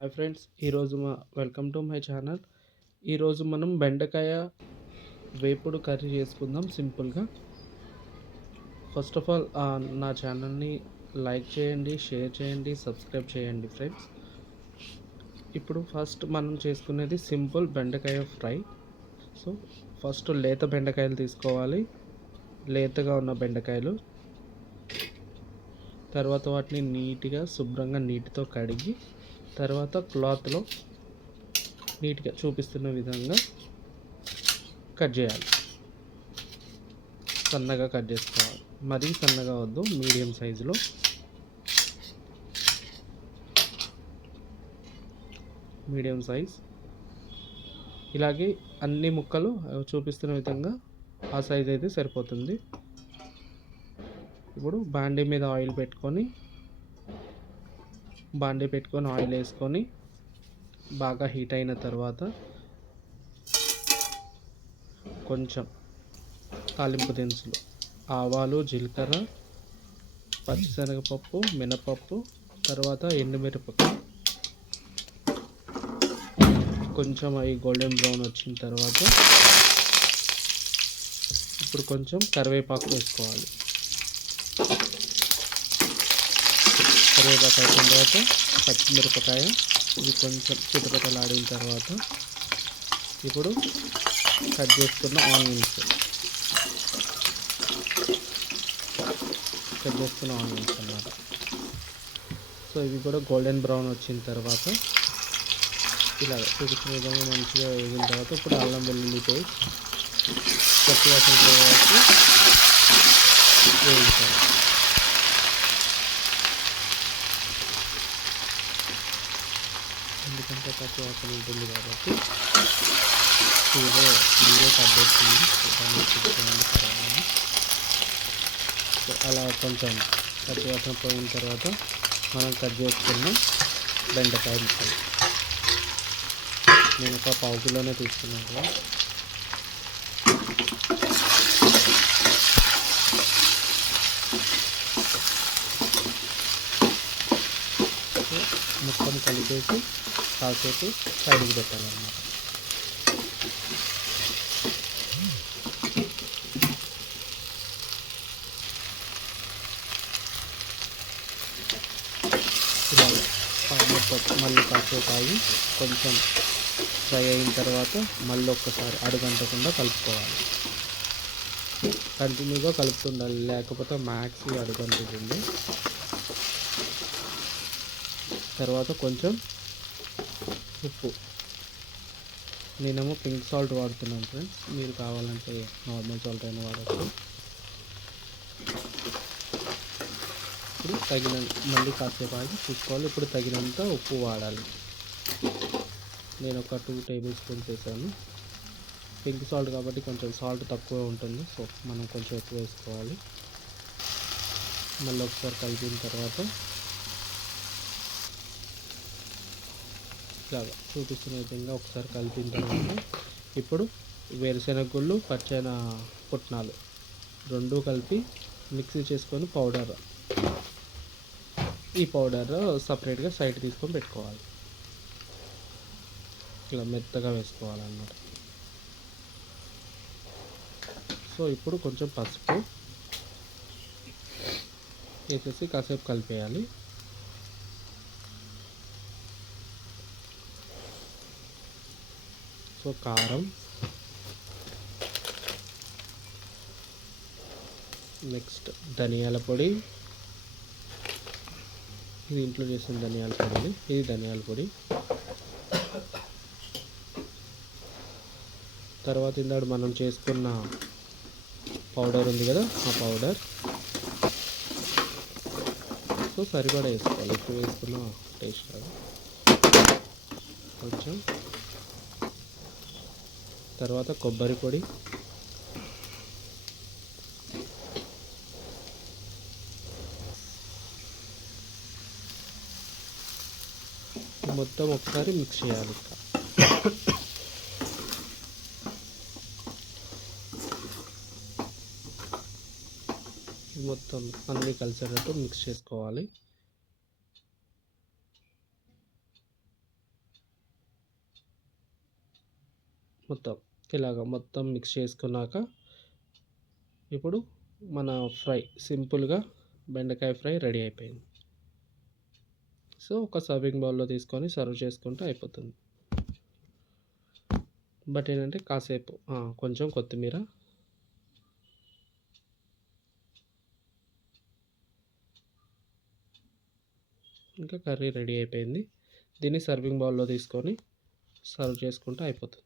Hi friends, welcome to my channel. ఈరోజు మనం బెండకాయ వేపుడు కర్రీ చేసుకుందాం సింపుల్గా. ఫస్ట్ ఆఫ్ ఆల్ నా ఛానల్ని లైక్ చేయండి, షేర్ చేయండి, సబ్స్క్రైబ్ చేయండి ఫ్రెండ్స్. ఇప్పుడు ఫస్ట్ మనం చేసుకునేది సింపుల్ బెండకాయ ఫ్రై. సో ఫస్ట్ లేత బెండకాయలు తీసుకోవాలి, లేతగా ఉన్న బెండకాయలు. తర్వాత వాటిని నీట్గా శుభ్రంగా నీటితో కడిగి తర్వాత క్లాత్లో నీట్గా చూపిస్తున్న విధంగా కట్ చేయాలి. సన్నగా కట్ చేసుకోవాలి, మరీ సన్నగా వద్దు, మీడియం సైజులో. మీడియం సైజ్ ఇలాగే అన్ని ముక్కలు చూపిస్తున్న విధంగా ఆ సైజ్ అయితే సరిపోతుంది. ఇప్పుడు బాండీ మీద ఆయిల్ పెట్టుకొని ఆయిల్ వేసుకొని బాగా హీట్ అయిన తర్వాత కొంచెం తాలింపు దినుసులు, ఆవాలు, జీలకర్ర, పచ్చిశనగపప్పు, మినపప్పు, తర్వాత ఎండుమిరపకాయ కొంచెం అవి గోల్డెన్ బ్రౌన్ వచ్చిన తర్వాత ఇప్పుడు కొంచెం కరివేపాకు వేసుకోవాలి. కరివేపాకు అయిన తర్వాత పచ్చిమిరపకాయ, ఇది కొంచెం చిటపటలాడిన తర్వాత ఇప్పుడు కట్ చేసుకున్న ఆనియన్స్ అన్నమాట. సో ఇవి కూడా గోల్డెన్ బ్రౌన్ వచ్చిన తర్వాత ఇలా చూపించిన విధంగా మంచిగా వేగిన తర్వాత ఇప్పుడు అల్లం వెల్లుల్లి పేస్ట్ పచ్చివాసన పోయేవరకు వేయించాలి. ఎందుకంటే పచ్చివాసన ఉంటుంది కాబట్టి మీరే పద్ధతి అలా కొంచెం పచ్చివాసన పోయిన తర్వాత మనం కట్ చేసుకున్న బెండకాయ ముక్కలు, నేను ఒక పావు కిలోనే తీసుకున్నాను కదా. మొత్తం కలిపేసి కాసేపు సైడ్కి పెట్టాలన్నమాట. మళ్ళీ కాసేపు ఆగి కొంచెం ఫ్రై అయిన తర్వాత మళ్ళీ ఒక్కసారి అడుగంటకుండా కలుపుకోవాలి. కంటిన్యూగా కలుపుతుండాలి, లేకపోతే మ్యాక్స్ అడుగంటుంది. తర్వాత కొంచెం ఉప్పు, నేనేమో పింక్ సాల్ట్ వాడుతున్నాను ఫ్రెండ్స్, మీరు కావాలంటే నార్మల్ సాల్ట్ అయినా వాడచ్చు. ఇప్పుడు మళ్ళీ కాసేపు ఆగి చూసుకోవాలి. ఇప్పుడు తగినంత ఉప్పు వాడాలి. నేను ఒక 2 టేబుల్ స్పూన్స్ వేసాను. పింక్ సాల్ట్ కాబట్టి కొంచెం సాల్ట్ తక్కువ ఉంటుంది, సో మనం కొంచెం ఎక్కువ వేసుకోవాలి. మళ్ళీ ఒకసారి కలిపిన తర్వాత ఇలాగా చూపిస్తున్న విధంగా ఒకసారి కలిపిన తర్వాత ఇప్పుడు వేరుశెనగ గుళ్ళు, పచ్చైన పుట్నాలు రెండు కలిపి మిక్సీ చేసుకొని ఈ పౌడర్ సపరేట్గా సైడ్ తీసుకొని పెట్టుకోవాలి. ఇలా మెత్తగా వేసుకోవాలన్నమాట. సో ఇప్పుడు కొంచెం పసుపు వేసేసి కాసేపు కలిపేయాలి. సో కారం, నెక్స్ట్ ధనియాల పొడి, ఇది ఇంట్లో చేసిన ధనియాల పొడి, ఇది ధనియాల పొడి. తర్వాత ఇందాడు మనం చేసుకున్న పౌడర్ ఉంది కదా, ఆ పౌడర్ సో సరిపడా వేసుకోవాలి, ఎక్కువ వేసుకున్న టేస్ట్ రాదు. కొంచెం తర్వాత కొబ్బరి పొడి, మొత్తం ఒకసారి మిక్స్ చేయాలి. మొత్తం అన్నీ కలిసేటట్టు మిక్స్ చేసుకోవాలి. మొత్తం ఇలాగ మొత్తం మిక్స్ చేసుకున్నాక ఇప్పుడు మన ఫ్రై సింపుల్గా బెండకాయ ఫ్రై రెడీ అయిపోయింది. సో ఒక సర్వింగ్ బౌల్‌లో తీసుకొని సర్వ్ చేసుకుంటే అయిపోతుంది. బట్ ఏంటంటే కాసేపు కొంచెం కొత్తిమీర, ఇంకా కర్రీ రెడీ అయిపోయింది. దీన్ని సర్వింగ్ బౌల్‌లో తీసుకొని సర్వ్ చేసుకుంటే అయిపోతుంది.